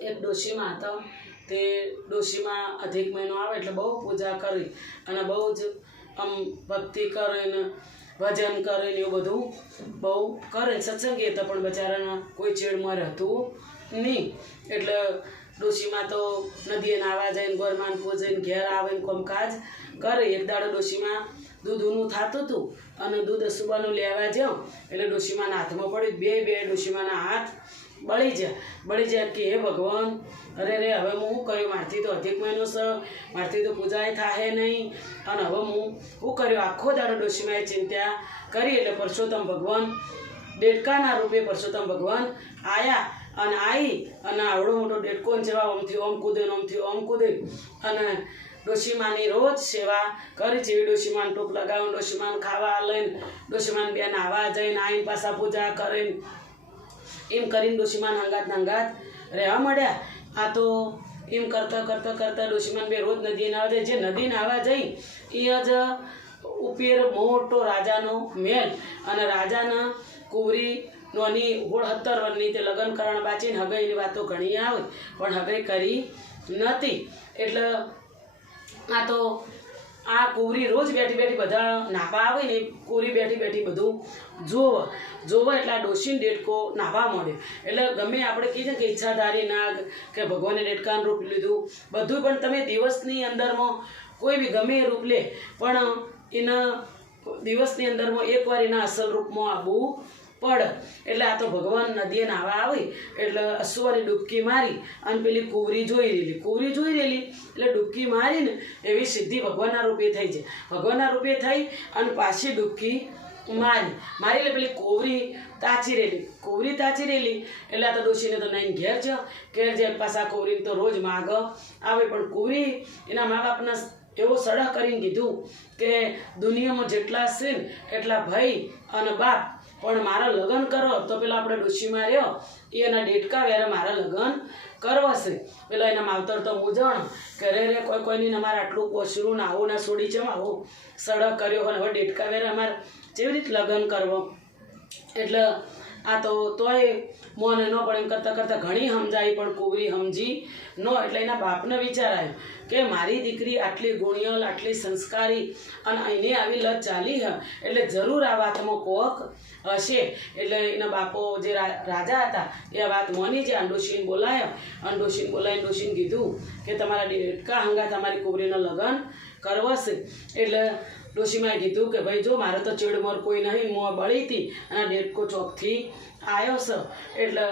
એક ડોશીમાં હતો તે ડોશીમાં અધિક મહિનો આવે એટલે બહુ પૂજા કરી અને બહુ જ આમ ભક્તિ કરીને ભજન કરીને એવું બધું બહુ કરે સત્સંગી હતા પણ બચારાના કોઈ ચેડમાં રહેતું નહીં એટલે ડોશીમાં તો નદીએ નાવા જઈને ગોરમાન પૂજીને ઘેર આવે ને કામકાજ કરે એક દાડો ડોશીમાં દૂધનું થતું હતું અને દૂધ અસુબાનું લેવા જાઉં એટલે ડોશીમાના હાથમાં પડ્યું બે ડોશીમાના હાથ બળી જાય કે હે ભગવાન અરે રે હવે હું શું કર્યું મારથી તો અધિક મહિનો છે મારથી તો પૂજાએ થાય નહીં અને હવે હું શું કર્યું આખો દાડો ડોશીમાએ ચિંતા કરી એટલે પરસોત્તમ ભગવાન દેડકાના રૂપે પરસોત્તમ ભગવાન આવ્યા અને અને આવડો મોટો દેડકો જેવા ઓમથી ઓમ કૂદે અને ડોશીમાની રોજ સેવા કરી જેવી ડોશીમાન ટોપ લગાવીને ડોશીમાન ખાવા લઈને ડોશીમાન બે નાવા જઈને આવીને પાછા પૂજા કરીને એમ કરીને ડોશીમાન હંગાત રહેવા મળ્યા આ તો એમ કરતા ડોશીમાન બે રોજ નદીએ નાવા જાય જે નદી નાવા જઈ એ જ ઉપેર મોટો રાજાનો મહેલ અને રાજાના કુંવરી નોની 17 વર્ષની તે લગ્ન કરણ બાચીને હગાઈની વાતો ઘણી આવે પણ હગાઈ કરી નથી એટલે આ તો આ કુંવરી રોજ બેઠી બધા નાવા આવે ને કુંવરી બેઠી બધું જોવે એટલે આ ડોશીને દેડકો નાવા મળ્યો એટલે ગમે આપણે કહીએ કે ઈચ્છાધારી નાગ કે ભગવાને દેડકાનું રૂપ લીધું બધું પણ તમે દિવસની અંદરમાં કોઈ બી ગમે એ રૂપ લે પણ એના દિવસની અંદરમાં એકવાર એના અસલ રૂપમાં આવવું પડે એટલે આ તો ભગવાન નદીએ નાવા આવે એટલે અસુવાની ડૂબકી મારી અને પેલી કુંવરી જોઈ રહેલી એટલે ડૂબકી મારીને એવી સિદ્ધિ ભગવાનના રૂપે થઈ જાય ભગવાનના રૂપે થઈ અને પાછી ડૂબકી મારી એટલે પેલી કુંવરી તાચી રહેલી એટલે આ તો ડોશીને તો નહીં ઘેર જાય પાછા કુંવરીને તો રોજ માગ આવે પણ કુંવરી એના મા બાપના એવો સડક કરીને કીધું કે દુનિયામાં જેટલા છે ને એટલા ભાઈ અને બાપ પણ મારા લગ્ન કરો તો પેલા આપણે ડોશીમાં રહ્યો એના દેડકા વેરે મારા લગ્ન કરવા છે પેલા એના માવતર તો મૂંઝવણ કે રે કોઈની અમારે આટલું પોસરું ને આવું ના છોડી છે આવું સડક કર્યો અને હવે દેડકા વેરે અમારે કેવી રીતે લગ્ન કરવો એટલે આ તો તોય મોને ન પડે એમ કરતાં ઘણી સમજાઈ પણ કુંવરી સમજી ન એટલે એના બાપને વિચાર આવ્યો કે મારી દીકરી આટલી ગુણિયલ આટલી સંસ્કારી અને એને આવી લત ચાલી એટલે જરૂર આ વાતમાં કોક હશે એટલે એના બાપો જે રાજા હતા એ આ વાત મોની છે ડોશીને બોલાવ્યો બોલાવીને ડોશીને કીધું કે તમારા દેડકા હંગા તમારી કુંવરીનો લગ્ન કરવો છે એટલે ડોશીમાએ કીધું કે ભાઈ જો મારે તો ચેડમોર કોઈ નહીં મોં બળી હતી અને દેડકો ચોકથી આવ્યો છે એટલે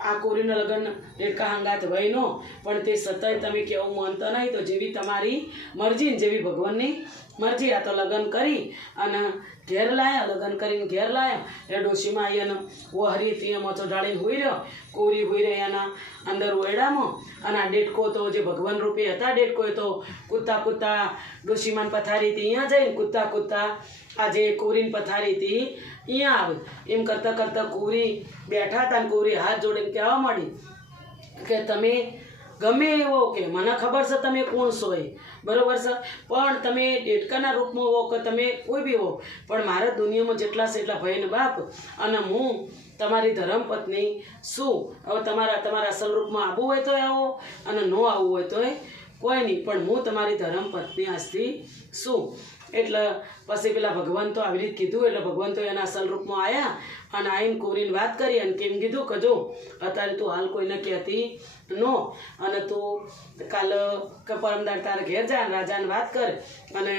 આ કુંવરીનો લગ્ન દેડકા હંગાત વયનો પણ તે સતત તમે કેવું માનતા નહીં તો જેવી તમારી મરજી જેવી ભગવાનની મરજી આ તો લગ્ન કરી અને લગ્ન કરીને ઘેર લાયા એટલે ડોશીમાં અહીંયાનો વહરી તીમાં ચઢાડીને હોઈ રહ્યો કુંવરી હોઈ રહી એના અંદર ઓયડામાં અને આ દેડકો તો જે ભગવાન રૂપે હતા દેડકોએ તો કૂદતા ડોશીમાન પથારી હતી અહીંયા જઈને કૂદતા આ જે કુંવરીને પથારી હતી અહીંયા આવે એમ કરતાં કુંવરી બેઠા હતા અને કુંવરી હાથ જોડીને કહેવા માંડી કે તમે ગમે એવો કે મને ખબર છે તમે કોણ છો એ બરાબર છે પણ તમે દેડકાના રૂપમાં હો કે તમે કોઈ બી હો પણ મારા દુનિયામાં જેટલા છે એટલા ભાઈને બાપ અને હું તમારી ધર્મપત્ની શું હવે તમારા અસલ રૂપમાં આવવું હોય તો આવો અને ન આવવું હોય તો કોઈ નહીં પણ હું તમારી ધર્મપત્ની આજથી શું એટલે પછી પેલા ભગવાન તો આવી રીતે કીધું એટલે ભગવાન તો એના અસલ રૂપમાં આવ્યા અને આવીને કુંવરીને વાત કરી અને કેમ કીધું કે જો અત્યારે તું હાલ કોઈને કહેતી નો અને તું કાલ કે પરમદાર તારે ઘેર જાય અને રાજાને વાત કરે અને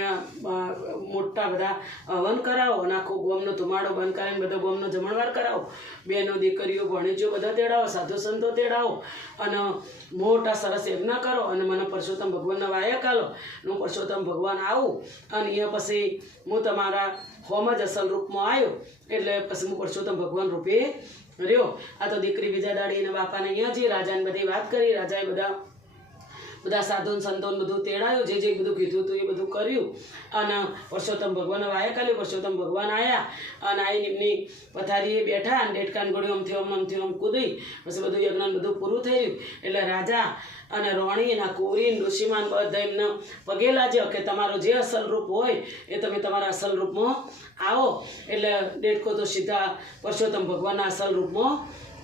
મોટા બધા હવન કરાવો અને આખો ગોમનો ધુમાડો બંધ કરીને બધો ગોમનો જમણવાર કરાવો બહેનો દીકરીઓ ભણીજો બધા તેડાવો સાધુ સંતો તેડાવો અને મોટા સરસ યજ્ઞ કરો અને મને પરસોત્તમ ભગવાનના વાયક આલો હું પરસોત્તમ ભગવાન આવું અને એ પછી હું તમારા હોમ જ અસલ રૂપમાં આવ્યો એટલે પછી હું પરસોત્તમ ભગવાન રૂપે રહ્યો આ તો દીકરી બીજા દાડી એના બાપાને અહીંયા જઈ રાજાને બધી વાત કરી રાજાએ બધા સાધુ સંતોને બધું તેડાયું જે બધું કીધું હતું એ બધું કર્યું અને પરસોત્તમ ભગવાન વાયા કાલ્યું પરસોત્તમ ભગવાન આવ્યા અને આવીને એમની પથારીએ બેઠા અને દેડકાન ગોળી આમથી આમ કૂદી પછી બધું યજ્ઞ બધું પૂરું થયું એટલે રાજા અને રોણી એના કુંવરી ડોશીમાન બધા એમને પગે લાગ્યો કે તમારો જે અસલ રૂપ હોય એ તમે તમારા અસલ રૂપમાં આવો એટલે દેડકો તો સીધા પરસોત્તમ ભગવાનના અસલ રૂપમાં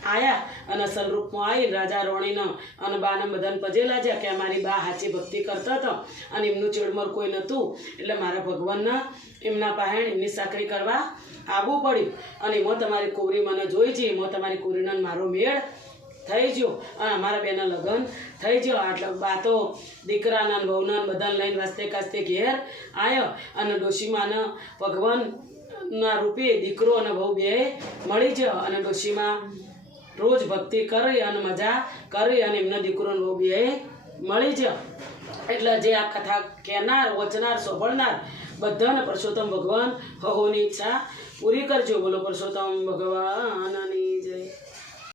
આયા અને અસલ રૂપમાં આવી રાજા રોણીને અને બાને બધાને પજેલા છે કે અમારી બા સાચી ભક્તિ કરતા હતા અને એમનું ચેડમર કોઈ નહોતું એટલે મારા ભગવાનને એમના પહેણ એમની સાકરી કરવા આવવું પડ્યું અને એમાં તમારી કુંવરી મને જોઈ છે એમાં તમારી કુંવરીને મારો મેળ થઈ ગયો અને અમારા બેના લગ્ન થઈ ગયો એટલે બા તો દીકરાના વહુના બધાને લઈને વાસ્તે કાસ્તે ઘેર આવ્યો અને ડોશીમાને ભગવાનના રૂપે દીકરો અને વહુ બે મળી ગયો અને ડોશીમાં રોજ ભક્તિ કરી અને મજા કરી અને એમના દીકરો અને વહુ બે મળી ગયો એટલે જે આ કથા કહેનાર વચનાર સોંભળનાર બધાને પરસોત્તમ ભગવાન હહોની ઈચ્છા પૂરી કરજો. બોલો પરસોત્તમ ભગવાનની જય.